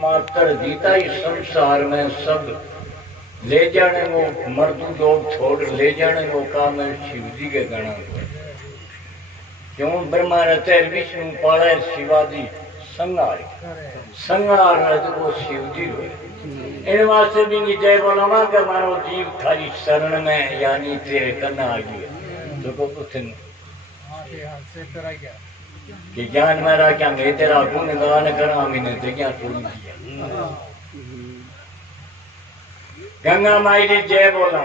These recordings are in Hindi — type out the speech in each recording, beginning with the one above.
मात्र जीता ही संसार में सब ले जाने को मर्द लोग छोड़ ले जाने को काम है शिव जी के गणा क्यों ब्रह्मा ने विष्णु पाले शिवाजी संगार संगार वो शिव जी हुए इन वास्ते भी जय बोलावा के मारो जीव थारी शरण में यानी तेरे कन्ना आ गई जो को कुछ कि ज्ञान मेरा क्या मैं तेरा गुण गान करा मैंने जगह छोड़ी दिया गंगा माई ने जय बोला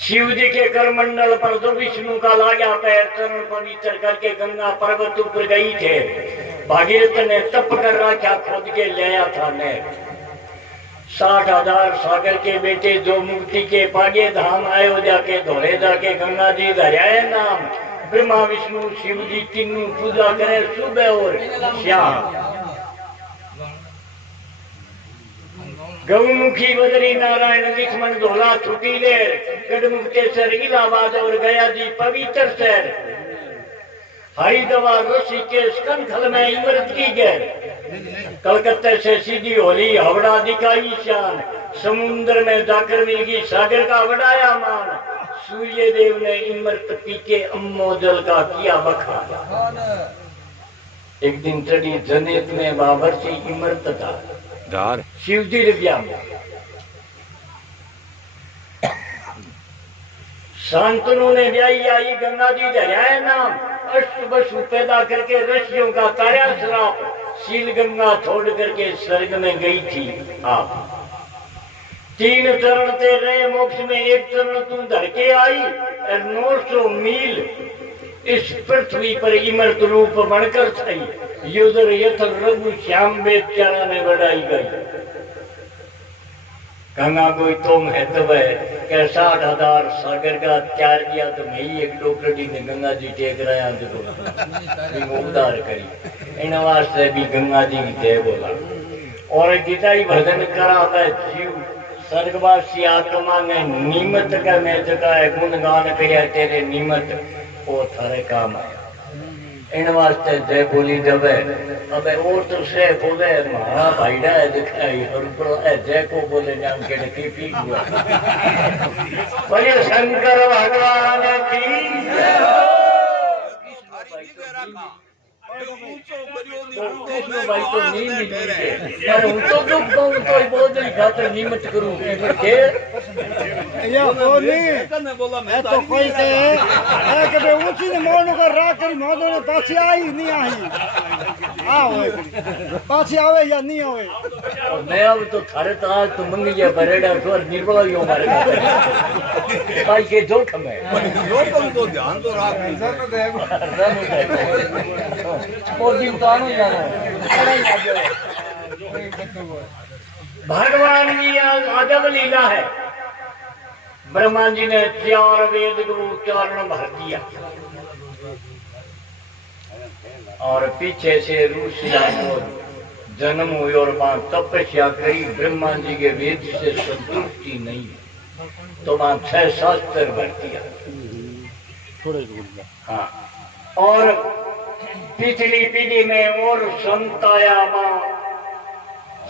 शिव जी के करमंडल पर जो विष्णु का लाया पैर चरण पवित्र करके गंगा पर्वत ऊपर गई थे भागीरथ ने तप कर रखा खुद के लिया था ने 60,000 सागर के बेटे जो मुक्ति के पागे धाम आयो जाके धोरे जाके गंगा जी धर्याए नाम ब्रह्मा विष्णु शिव जी तीनों पूजा करे सुबह और शाम गौमुखी बद्री नारायण लक्ष्मण धोला छुटी ले गढ़मुक्तेश्वर इलाहाबाद और गया जी पवित्र शहर हरिद्वार ऋषिकेश कंखल में इमरत की गए कलकत्ते से सीधी होली हवड़ा दिखाई शान समुद्र में जाकर मिलगी सागर का बढ़ाया मान सूर्य देव ने इमरत पी के अम्मो जल का किया बखान एक दिन चढ़ी जनेत में बाबरसी इमरत था शिव जी विद्या शांतनु ने ब्याई आई गंगा जी धर्याए नाम अष्ट वसु पैदा करके ऋषियों का तारा श्राप शील गंगा छोड़ करके स्वर्ग में गई थी आप 3 चरण ते रहे मोक्ष में एक चरण तुम धर के आई और 900 मील इस पृथ्वी पर इमरत रूप बनकर थी युद्ध यथ रघु श्याम बेचारा में बढ़ाई गई गंगा कोई तो महत्व है कि 60,000 सागर का त्यार किया तो मैं ही एक डोकरी ने गंगा जी टेक रहा तो उद्धार करी इन वास्ते भी गंगा जी की जय बोला और गीता ही भजन करा है जीव स्वर्गवासी आत्मा ने निमित्त का मैं जगह है गुणगान कर तेरे निमित्त वो थारे काम आया इन वास्ते जय बोली जब अबे और तो से बोले मारा भाईडा है दिखाई और ऊपर जय को बोले जान के की पी हुआ बोले शंकर भगवान की जय हो भाई तो नहीं मिली पर हूं तो जो कहूं तो बहुत ही खातर निमत करूं के या बोली मैं बोला मैं तो कोई कहे है कि बे ऊंची ने मोन को रा कर मोदो ने पाछी आई नहीं आई आओ पाछी आवे या नहीं आवे मैं अब तो थारे तो आज तो मंगी जा बरेड़ा तो निर्बल ही हमारे भाई के जोखम है जोखम तो ध्यान तो रख मोदी उतारो जानो भगवान की अजब लीला है ब्रह्मा जी ने 4 वेद को उच्चारण भर दिया और पीछे से ऋषि जन्म हुई और वहां तपस्या करी ब्रह्मा जी के वेद से संतुष्टि नहीं तो वहां 6 शास्त्र भर दिया हाँ और पिछली पीढ़ी में और संताया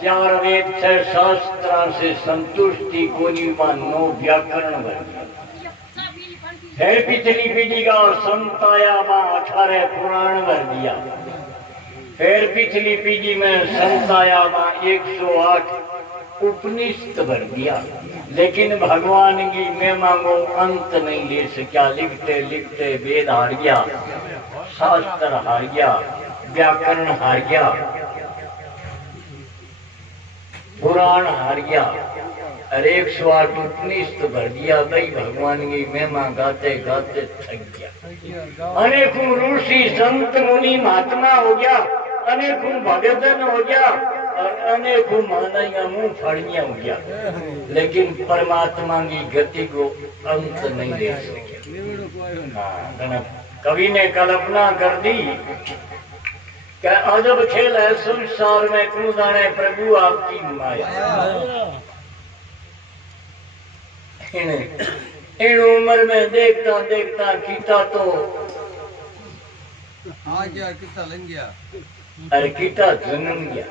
4 वेद 6 शास्त्र से संतुष्टि कोनी 9 व्याकरण भर दिया फिर पिछली पीढ़ी का संताया 18 पुराण भर दिया फिर पिछली पीढ़ी में संताया 108 उपनिषद भर दिया लेकिन भगवान की मैं मांगो अंत नहीं ले सका लिखते लिखते वेद हार गया शास्त्र हार गया व्याकरण हार गया पुराण हार गया और 108 उपनिषद भर दिया भाई भगवान की महिमा गाते गाते थक गया अनेकों ऋषि संत मुनि महात्मा हो गया अनेकों भगतन हो गया और अनेकों मानैया मुंह फाड़ियां हो गया लेकिन परमात्मा की गति को अंत नहीं दे सके कवि ने कल्पना कर दी क्या अजब खेल है संसार में क्यों जाने प्रभु आपकी माया इन उम्र में देखता देखता किता तो आ गया किता लग गया अरे किता जन्म गया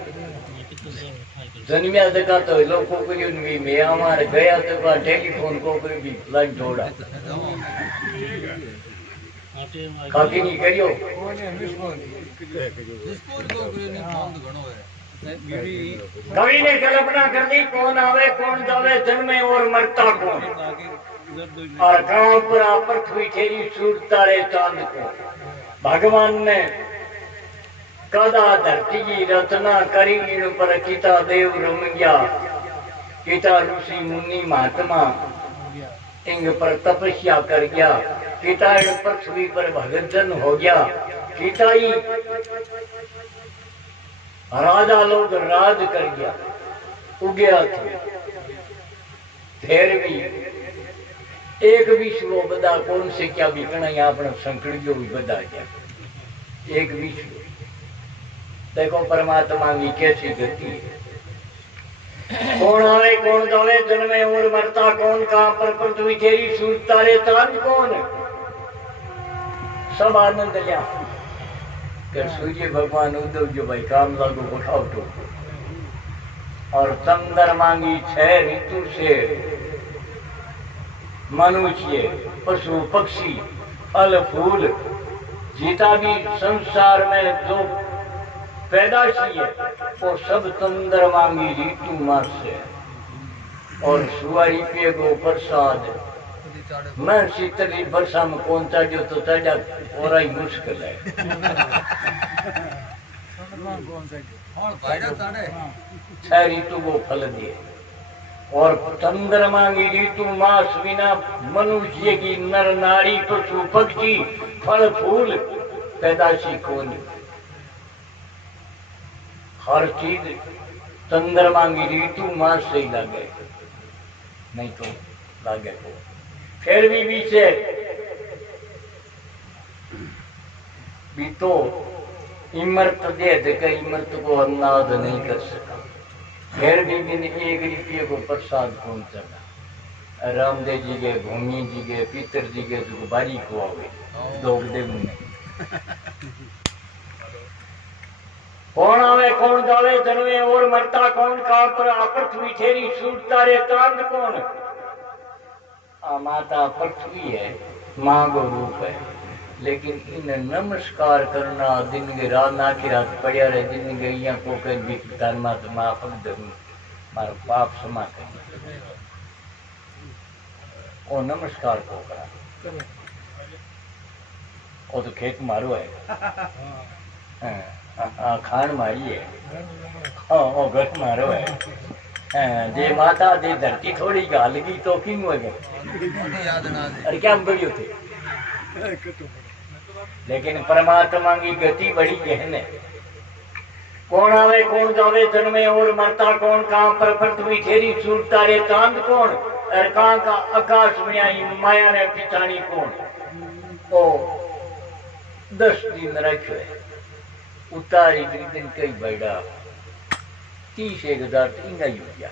जन्मिया देखा तो लोग कोकरी भी मैं हमारे गया तो का टेलीफोन कोकरी भी लाइन जोड़ा काकी नहीं करियो कवि ने कल्पना कर दी कौन आवे कौन जावे जन्मे और मरता कौन और गांव पर पृथ्वी ठेरी सूरता रे चांद को भगवान ने कदा धरती की रचना करी इन पर किता देव रमैया किता ऋषि मुनि महात्मा इंग पर तपस्या कर गया किता पृथ्वी पर भगतजन हो गया किता ही राजा लोग राज कर गया उगया थे फिर भी एक विश्व बदा कौन से क्या बिकना यहाँ अपना संकट जो भी बदा गया एक विश्व देखो परमात्मा की कैसी गति है कौन आवे कौन जावे जन्मे और मरता कौन कहाँ पर पृथ्वी तेरी सूरता रे चांद कौन सब आनंद लिया कि सूर्य भगवान उद्धव जो भाई काम लागू उठाओ तो और चंद्रमा की 6 ऋतु से मनुष्य पशु पक्षी फल फूल जितना भी संसार में जो पैदाशी है वो सब चंद्रमा की ऋतु मास से और सुवाई पे गो प्रसाद मैं शीतली वर्षा में कौन सा जो तो चढ़ा और ही मुश्किल है 6 ऋतु को फल दिए और चंद्रमा की ऋतु मास बिना मनुष्य की नर नारी पशु पक्षी फल फूल पैदाशी कौन हर चीज चंद्रमा की ऋतु मास से ही लगे नहीं तो लगे को फिर भी पीछे भी तो इमरत दे देकर इमरत को अंदाज नहीं कर सका फिर भी बिन 1 रुपये को प्रसाद कौन चला रामदेव जी के भूमि जी के पितर जी के जो बारी को आवे दो देव में कौन आवे कौन जावे जन्मे और मरता कौन कहाँ पर पृथ्वी ठेरी सूरता रे चांद कौन माता पृथ्वी है माँ को रूप है लेकिन इन नमस्कार करना दिन के रात ना की रात पड़िया रहे दिन गैया को कभी धर्मा तो माफ मार पाप क्षमा कर वो नमस्कार को करा वो तो खेत मारो है खान मारी है हाँ वो घर मारो है जे माता जे धरती थोड़ी गाल की तो किंग हो गए अरे क्या बढ़ियो थे लेकिन परमात्मा की गति बड़ी गहन है कौन आवे कौन जावे जन्मे और मरता कौन कहाँ पर पृथ्वी ठेरी सूरता रे चांद कौन और कहाँ का आकाश में आई माया ने पिछानी कौन ओ 10 दिन रखे उतारी दिन कई बैठा 30,000 इंगा ही हो गया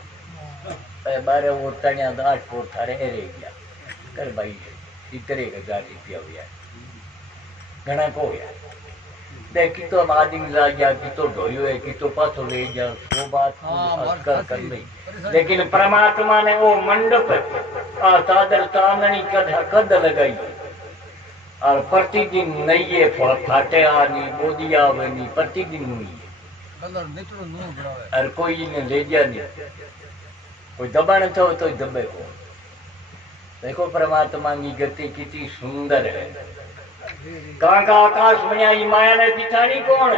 12 वो तनिया 8 कोट थारे रह गया कर भाई 70,000 रुपया हो गया घना को गया देख कि तो आदमी ला गया कि तो ढोयो है कि तो पाछो ले जा वो बात कर नहीं लेकिन परमात्मा ने वो मंडप चादर चांदनी कद लगाई और प्रतिदिन नई फाटे आनी बोदिया बनी प्रतिदिन हुई और कोई ने ले जा नहीं कोई दबाण थो तो दबे को देखो परमात्मा की गति कितनी सुंदर है कहाँ का आकाश में आई माया ने पिछाड़ी कौन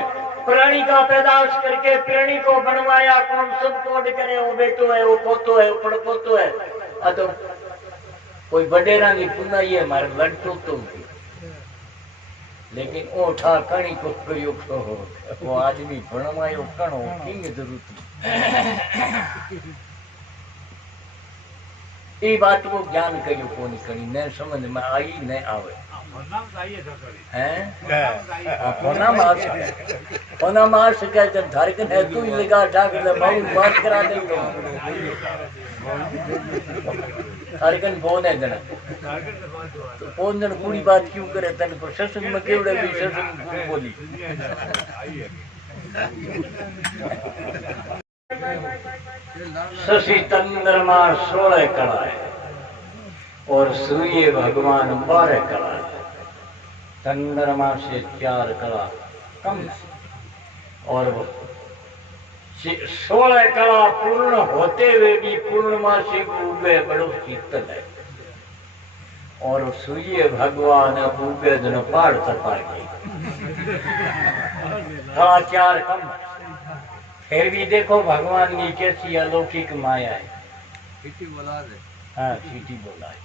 प्राणी का पैदाश करके प्राणी को बनवाया कौन सब कोड करे वो बेटो है वो पोतो है वो पड़पोतो है तो कोई बडेरा की पुना ये हमारे लड़तो तो लेकिन ओ ठा कणी को करियो वो आदमी बनवायो कणो किंग जरूरत ये बात को ज्ञान करियो कोनी कणी न समझ में आई न आवे कोना मार सके जब धारकन है तू ही लगा ठाक ले माऊ बात करा दे तो धारकन फोन है जना तो फोन जन पूरी बात क्यों करे तन पर सत्संग में केवड़े भी सत्संग बोली शशि चंद्रमा 16 कला है और सूर्य भगवान 12 कला है। चंद्रमा से 4 कला कम और 16 कला पूर्ण होते हुए भी पूर्णमासी उगे बड़ो शीतल है और सूर्य भगवान उगे दिन पहाड़ तपा गए 4 कम। फिर भी देखो भगवान की कैसी अलौकिक माया है। हाँ चीटी बोला है।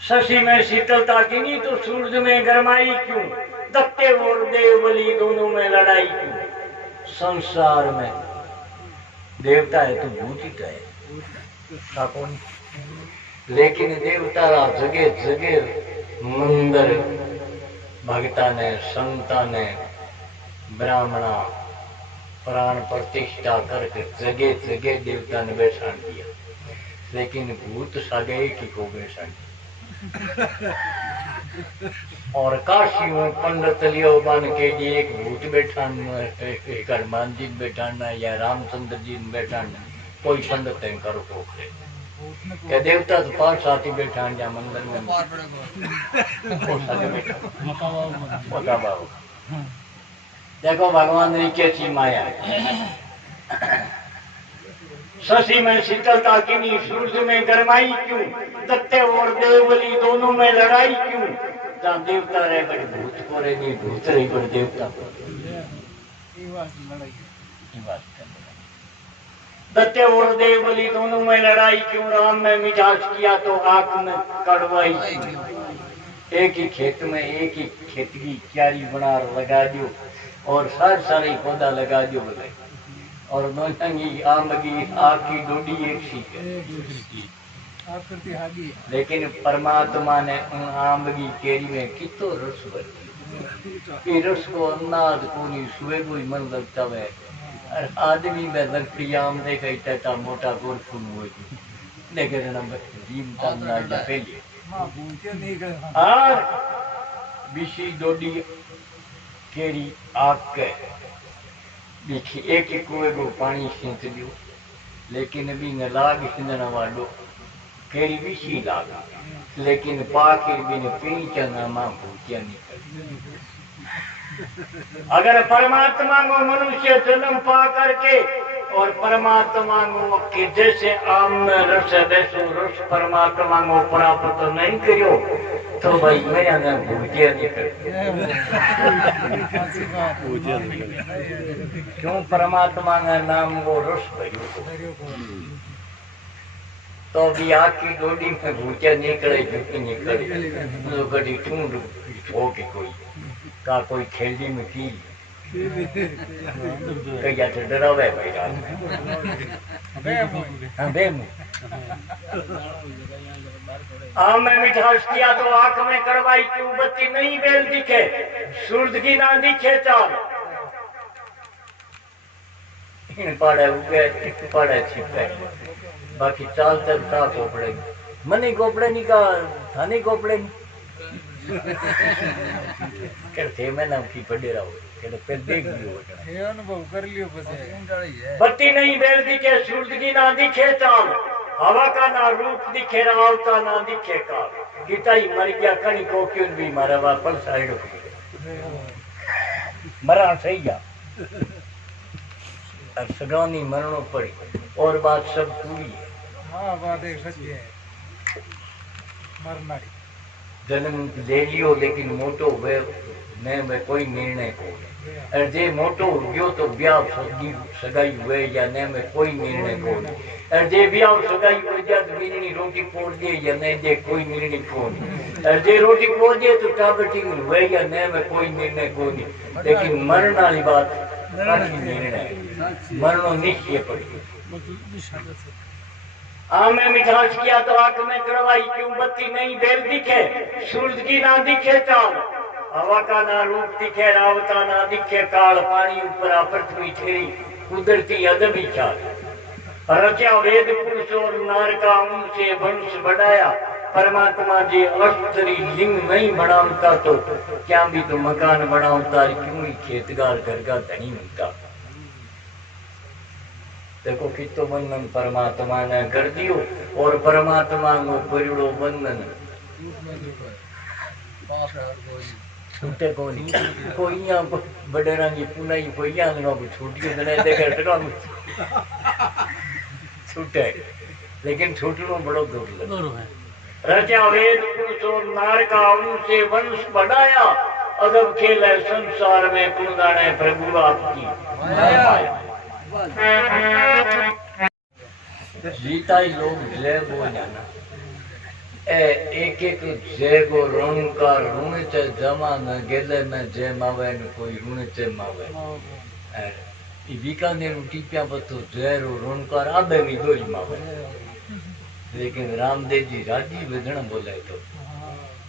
शशि में शीतलता की नहीं तो सूरज में गरमाई क्यों, दत्ते और देवबली दोनों में लड़ाई क्यों। संसार में देवता है तो भूत है कौन, लेकिन देवता जगह जगह मंदिर भगता ने संता ने ब्राह्मणा प्राण प्रतिष्ठा करके जगह जगह देवता ने बैठान दिया, लेकिन भूत सगे की को बैठान और काशी में पंडित लियो बन के एक भूत बैठाना, एक हनुमान जी बैठाना या रामचंद्र जी बैठाना, कोई पंडित करो पोखरे क्या देवता तो 5 साथी बैठान जा मंदिर में देखो भगवान ने कैसी माया है। शशि में शीतलता की नहीं, सूरज में गरमाई क्यों, दत्ते और देवबली दोनों में लड़ाई क्यों। जहाँ देवता रहे बड़े भूत को रहे नहीं, भूत रही बड़े देवता को। दत्ते और देवबली दोनों में लड़ाई क्यों, राम में मिजाज किया तो आंख में कड़वाई क्यों। एक ही खेत में एक ही खेत की क्यारी बना लगा दो और सारे पौधा लगा दो बोले और नौचंगी आम की आग की डोडी एक सी है, लेकिन परमात्मा ने उन आम की केरी में कितो रस भरी, रस को अंदाज को नहीं सुबह कोई मन लगता है। और आदमी में लकड़ी आम देखा इतना मोटा गोर फूल हुए देखे जीम पहले और बिशी डोडी केरी आग के बीची एक कुएं को पानी सींच दियो, लेकिन अभी न लाग सींचना वालो केरी बीसी लाग, लेकिन पाके भी न पी चना मां भूतिया निकल। अगर परमात्मा को मनुष्य जन्म पा करके और परमात्मा को के जैसे आम में रस वैसो रस परमात्मा को प्राप्त नहीं करो तो भाई मेरा नाम भूतिया निकल। क्यों परमात्मा का नाम वो रस भरो तो भी आग की डोडी में भूतिया निकले झुकी निकले तो कभी टूंड हो के कोई का कोई खेली में की कहीं तो डरावे भाई आम में मिठास किया तो आंख में करवाई क्यों, बत्ती नहीं बेल दिखे सूरज की ना दिखे चाल। पड़े उगे पड़े छिपे बाकी चाल तक था कोपड़े मनी कोपड़े नहीं का थानी कोपड़े करते मैं नाम की पड़े रहो देख लियो अनुभव कर लियो। बत्ती नहीं बेल दिखे सूरज की ना दिखे चाल, हवा का ना रूप दिखे राव का ना दिखे काल। गीता ही मर गया कहीं को क्यों भी मारा वापस साइड मरा सही जा सगानी मरणों पड़ी और बात सब पूरी है। हाँ बात एक सच्ची है, मरना जन्म ले लियो लेकिन मोटो वे में कोई निर्णय को और जे मोटो गयो तो ब्याह सगाई हुए या ने में कोई निर्णय को और जे ब्याह सगाई हो जाए तो बीनी रोटी पोड़ दे या ने दे कोई निर्णय को और जे रोटी पोड़ दे तो टाबटी हुए या ने में कोई निर्णय को नहीं। लेकिन मरण वाली बात निर्णय मरणों निश्चय पड़ी। आम में मिठास किया तो आंख में कड़वाई क्यों, बत्ती नहीं बेल दिखे सूरज की ना दिखे चाल, हवा का ना रूप दिखे रावता ना दिखे काल। पानी ऊपर पृथ्वी ठेरी कुदरती अदबी चाल, रचा वेद पुरुष और नार का उनसे वंश बढ़ाया परमात्मा जी अष्टरी लिंग नहीं बनावता तो क्या भी तो मकान बनावता, क्यों ही खेतगार घर का धनी होता। देखो कितो बंधन परमात्मा ने कर दियो, और परमात्मा को करियो बंधन छूटे को नहीं। कोई यहाँ बडेरा की पुनाई कोई यहाँ छूटियो बने देगा छूटे, लेकिन छूटनो बड़ो दुर्लभ है। रचा वेद पुरुषो नार का उनसे वंश बढ़ाया, अदब खेल है संसार में पुनदाने प्रभु आपकी जीता ही लोग जय बोल जाना, एक एक जय को ऋण का ऋण चे जमा न गेले में जय मावे न कोई ऋण चे मावे। बीकानेर टीपिया बतो जय रो ऋण का आबे भी दो मावे, लेकिन रामदेव जी राजी विधण बोले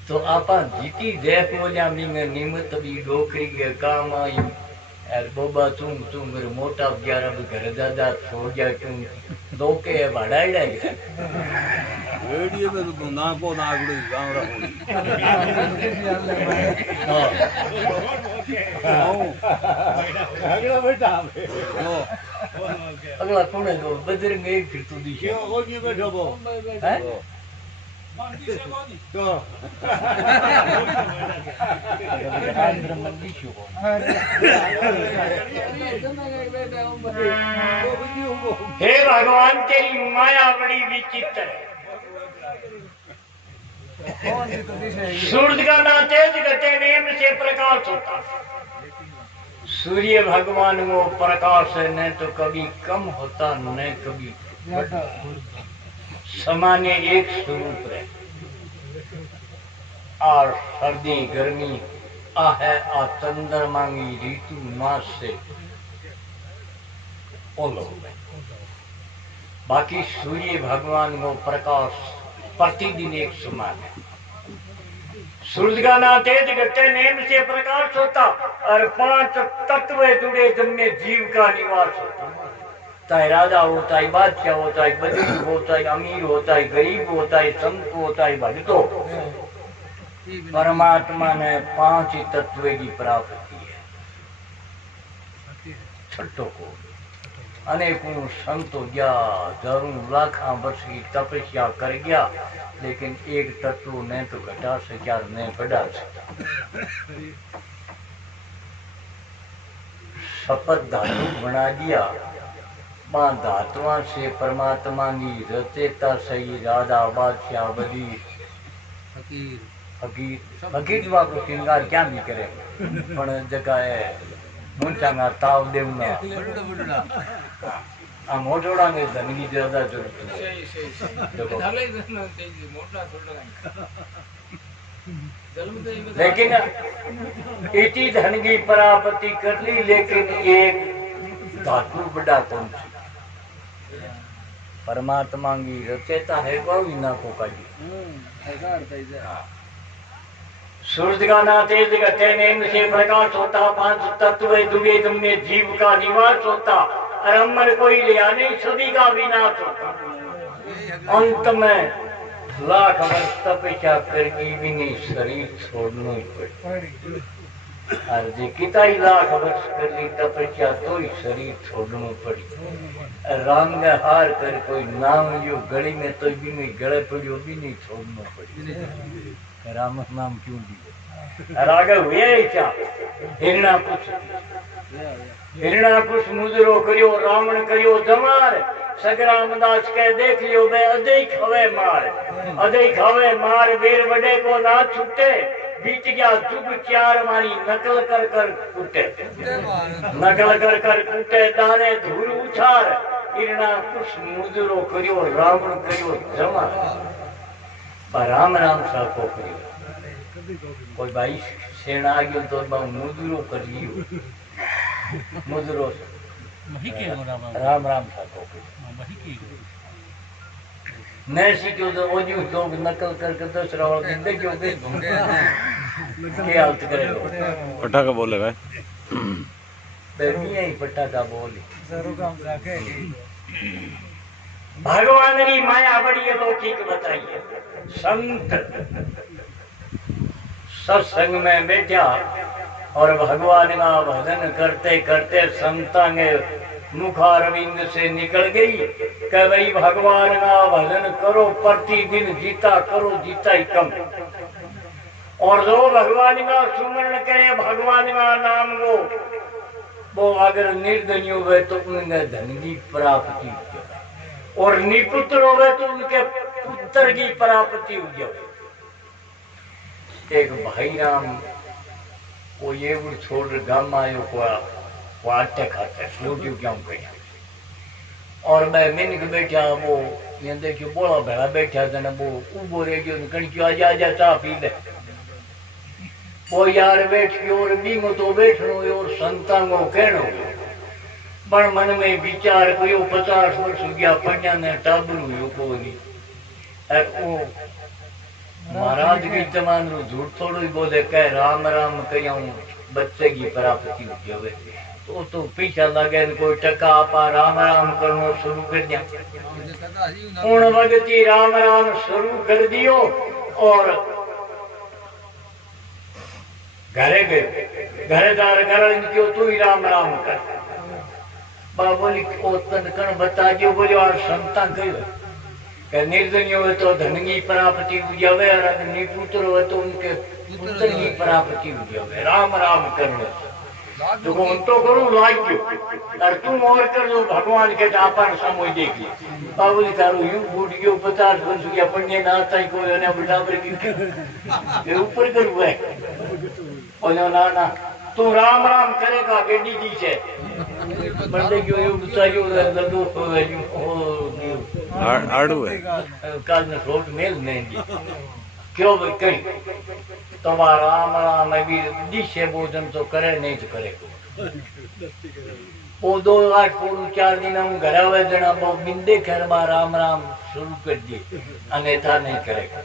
तो आपा जीती जय बोलिया मी में निमित भी डोकरी के काम आई। यार बोबा तुम मेरे मोटा 11 घर दादा छोड़ जा तुम दो के बढ़ाई जाएगा रेडियो में तो ना को ना गुड़ी गांव रहो अगला बेटा अगला कौन है जो बजरंग एक फिर तू दिखे वो नहीं बैठो वो हैं तो आंध्र मंदी क्यों हे भगवान तेरी माया बड़ी विचित्र है। सूरज का ना तेज गते नेम से प्रकाश होता, सूर्य भगवान वो प्रकाश है, न तो कभी कम होता न कभी सामान्य एक स्वरूप है। और सर्दी गर्मी आ है आ चंद्रमा की ऋतु मास से ओलो, बाकी सूर्य भगवान को प्रकाश प्रतिदिन एक समान है। सूरज का ना तेज गते नेम से प्रकाश होता, और 5 तत्व जुड़े जिनमें जीव का निवास होता। चाहे राजा होता है, बादशाह होता है, बुजुर्ग होता है, अमीर होता है, गरीब होता है, संत होता है, भक्त हो। परमात्मा ने 5 तत्व की प्राप्ति है। छठो को अनेकों संतो गया, हजारों लाखों वर्ष की तपस्या कर गया, लेकिन एक तत्व ने तो घटा सका न बढ़ा सका। शपथ धातु बना दिया, मां धातुआ से परमात्मा की रचेता सही राजा बादशाह वजीर फकीर को श्रृंगार क्या नहीं करे, पण जगह है मुंचांगा ताव देवना आ मोटोड़ा में धन की ज्यादा जरूरत है। लेकिन इतनी धन की प्राप्ति कर ली, लेकिन एक धातु बड़ा कौन सी परमात्मा की रचेता है वो ना को काजी। सूरज का ना तेज गते नेम से प्रकाश होता, 5 तत्व दुबे तुमने जीव का निवास होता, और अमर कोई लिया नहीं सभी का विनाश होता। अंत में लाख वर्ष तपस्या करके भी नहीं शरीर छोड़ना पड़े, और जी किता ही लाख वर्ष कर ली तपस्या तो ही शरीर छोड़ना पड़ी। राम ने हार कर कोई नाम लियो गली में तो भी नहीं गले पड़ियो भी नहीं छोड़ना पड़ी। राम नाम क्यों दियो? राग हुए क्या हिरणाकुश मुजरो करियो रावण करियो जमार, सगराम दास के देख लियो बे अजय खवे मार, अजय खवे मार वीर बड़े को ना छूटे, बीत गया जुग 4 मारी नकल कर कर कूटे, नकल कर कर कूटे दाने धूल उछार, हिरणाकुश मुजरो करियो रावण करियो जमार, राम राम सा को करियो। कोई भाई सेना आ गयो तो मुजरो कर लियो, मुजरो राम राम सा को नहीं सीखो तो ओजू तो नकल करके दूसरा और देखो क्या हालत करेगा। पटाखा बोले भाई बेबियां ही पटाखा बोले भगवान की माया बड़ी अलौकिक बताइए। संत सत्संग में बैठा और भगवान का भजन करते करते संता के मुखारविंद से निकल गई कि भाई भगवान का भजन करो, प्रतिदिन जीता करो, जीता ही कम। और जो भगवान का सुमरण करे, भगवान का नाम लो, वो अगर निर्धनी हो तो उनके धन की प्राप्ति हो जाए, और निपुत्र हो तो उनके पुत्र की प्राप्ति हो जाए। एक भाई राम वो ये छोड़ गांव आयो को आटे खाते रोटी क्यों गया, और मैं मिनक बैठा, वो ये देखियो बोला भला बैठा था ना, वो उबो रह गयो, कहीं क्यों आजा आजा चाह पी ले। वो यार बैठ गयो और बींगो तो बैठनो और संतां को कहनो, पर मन में विचार कयो 50 वर्ष गया पन्या ने टाबरू यो को नहीं। महाराज की जमान रो झूठ थोड़ो ही बोले कह राम राम करियाऊं बच्चे की प्राप्ति हो जावे, तो पीछा लगे कोई टका आपा राम राम करनो शुरू कर दिया। उन वक्त राम राम शुरू कर दियो और घरे गए, घरेदार घर इनकी तू ही राम राम कर। बोली ओ तन कण बता दियो, बोले और संता कहो कि निर्धनी हो तो धन की प्राप्ति हो जावे, और अगर निपुत्र हो तो उनके पुत्र की प्राप्ति हो जावे। राम राम करने तो कौन तो करूं लाग्यो, और तुम और कर लो भगवान के आपन समय देख ले। बाबूली तारू यूं बूढ़ गयो 50 वर्ष गया पन्ने ना ताई कोई ने बराबर की ये ऊपर करू है। और ना ना तू राम राम करेगा गेडी दी छे बंदे क्यों यूं बतायो दर्दो आड़ू है काल ने फ्लोट मेल नहीं क्यों भाई कहीं तुम्हारा राम राम अभी दिशे भोजन तो करे नहीं तो करे वो 2 8 पूर्ण 4 दिन हम घर आवे जना वो बिंदे घर में राम राम शुरू कर दिए, अन्यथा नहीं करेगा।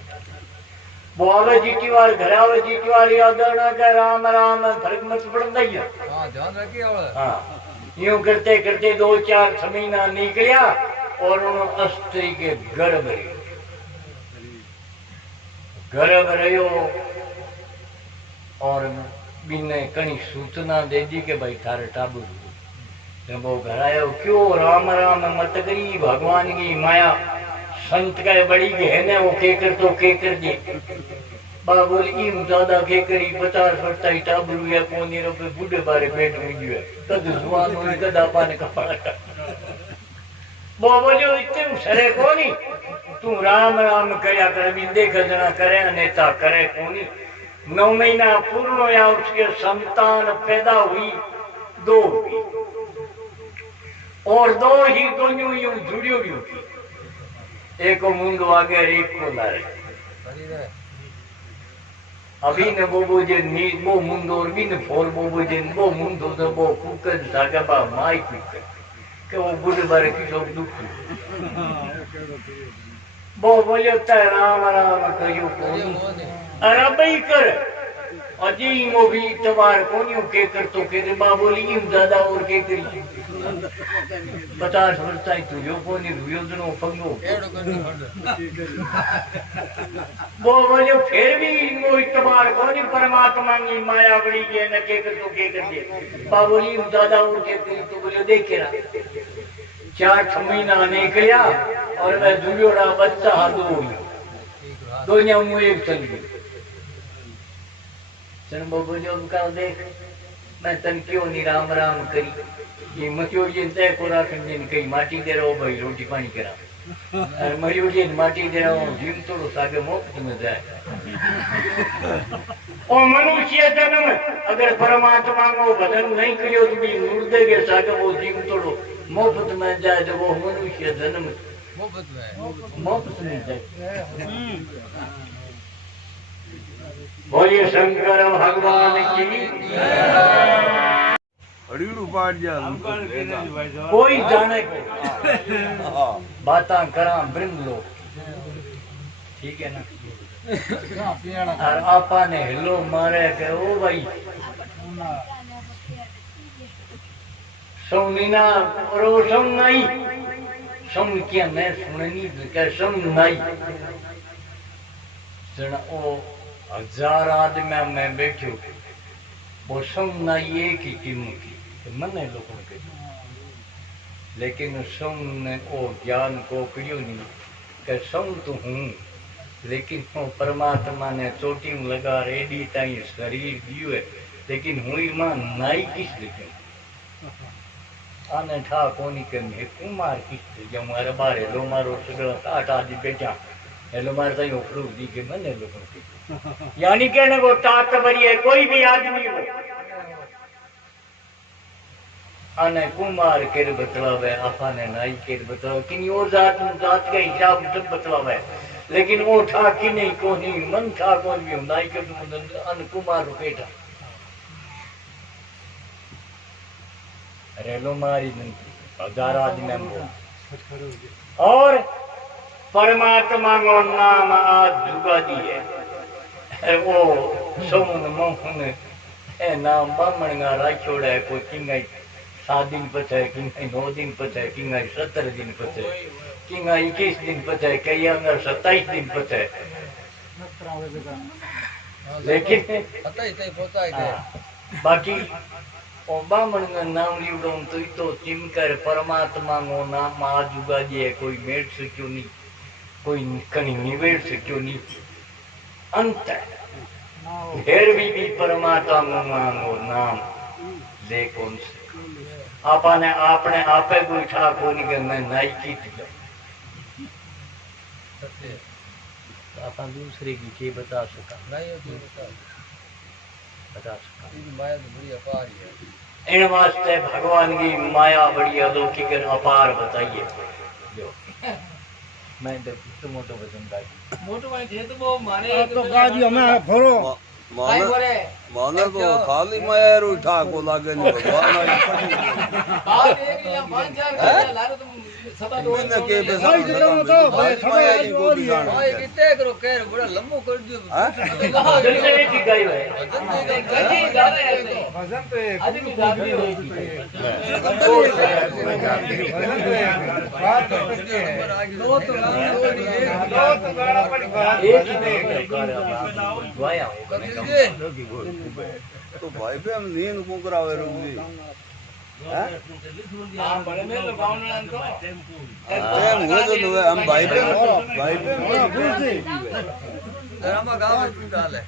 वो आवे जीती बार घर आवे जीती बार याद ना के राम राम फर्क मत पड़ता ही है। हां ध्यान रखिए। हाँ यूं करते करते 2-4 महीना निकलिया और उन स्त्री के गर्भ रहो और बिने कहीं सूचना दे दी कि भाई थारे टाबू। जब वो घर आयो क्यों राम राम मत करी, भगवान की माया संत का बड़ी गहने वो के कर तो के कर दी। बा बोल इम ज्यादा के करी 50 वर्ष ही टाबू या कोनी रो पे बूढ़े बारे पेट में गयो कद जुआन होने कदा पाने का पड़ा। वो बोलो इतने सरे कोनी तू राम राम करया कर बिंदे खजना करे नेता करे कोनी। 9 महीना पूर्ण होया उसके संतान पैदा हुई 2 और 2 ही दोनों यूं जुड़ियो भी थी, एक को मुंडो आगे एक को लारे। अभी न बोबो जे नी वो मुंडो और भी न फोर बोबो जे वो मुंडो तो वो कुकर जागा बा माई कुकर के वो बुढ़े बारे की सब दुख वो बोलियो ता राम राम करियो कोनी अरे भाई कर अजी मो भी तवार कोनियो के कर तो के बा बोली इन दादा और के करी 50 वर्ष आई तू यो कोनी रुयो जनो फंगो वो बोलियो फिर भी मो तवार कोनी परमात्मा की माया बड़ी के न के कर तो के कर दे बा बोली इन दादा और के करी तो बोलियो देखे रहा 4 महीना निकलिया और मैं दुर्योड़ा बच्चा दो दोनिया मुँह एक चल गई। चन बोलियो उनका देख मैं तन क्यों नहीं राम राम करी ये मतियो जी तय को राखन दिन कई माटी दे रहो भाई रोटी पानी करा और मरियो जी माटी दे रहो जीव थोड़ो सागे मुफ्त में जाए। ओ मनुष्य जन्म अगर परमात्मा को भजन नहीं करियो तो भी मुर्दे के सागे वो जीव थोड़ो मुफ्त में जाए तो वो मनुष्य जन्म मुफ्त में जाए। बोलिए शंकर भगवान की अड़ीड़ू पाट जा कोई जाने को बातां करा ब्रह्म लोग ठीक है ना। और आपा ने हिलो मारे के ओ भाई सौनीना रोशम नहीं सम क्या मैं सुननी के सम नहीं जन ओ 1000 आदमी में बैठो वो सम नहीं एक ही कीमत मने लोगों के लेकिन सम ने ओ ज्ञान को करियो नहीं के सम तो हूँ लेकिन वो परमात्मा ने चोटी लगा रेडी ताई शरीर दियो है लेकिन हुई मां नाई किस लिखे आने ठा कोनी के मैं कुमार किस जो मारे बारे लो मारो सगळा आठ आदमी बैठा हेलो मार ताई ओखरू दी के मने लोगों के यानी कहने को ताकतवरी है कोई भी आदमी हो आने कुमार के बतलावे आपा ने नाई के बतलावे किनी और जात का हिसाब सब बतलावे लेकिन वो ठा की नहीं को नहीं मन ठा कौन भी नाई के अन कुमार रुपेटा रेलो मारी नहीं 1000 आदमी में और परमात्मा को नाम आज जुगा दिए वो सोमन मोहन ए नाम बामणगा राखोड़ा है कोई किंगाई 7 दिन पछे किंगाई 9 दिन पछे किंगाई 17 दिन पछे किंगाई 21 दिन पछे कई अंदर 27 दिन पछे लेकिन बाकी ओ बामण का नाम लिवड़ो तो चिमकर परमात्मा को नाम आज जुगा दिए कोई मेट से क्यों नहीं कोई कहीं निवेड़ से क्यों नहीं अंत फिर भी परमात्मा मांगो नाम ले कौन से आपने आपने आपे कोई ठा को नहीं कि मैं नाई की थी आप दूसरे की के बता सका नहीं बता सका माया तो बड़ी अपार है इन वास्ते भगवान की माया बड़ी अलौकिक अपार बताइए जो मैं तो मोटो वजन गाड़ी मोटो भाई थे तो वो मारे तो गाड़ी हमें भरो माने को खाली माया उठा को लागे नहीं भगवान बात एक या 5-4 का लारे तुम सदा दो के भाई जगह तो भाई समय आज और ही है भाई कितने करो कह बड़ा लंबो कर दियो जल्दी की गई है गजी गा रहे हैं भजन तो एक आदमी गा रहे हैं बात तो करते हैं दो तो गाना पड़ी बात एक ही नहीं दुआया हो तो भाई पे हम नींद को करावे रुकी हां बड़े में लगावना तो हम हो तो हम भाई पे बुझ ड्रामा गाँव में डाल है।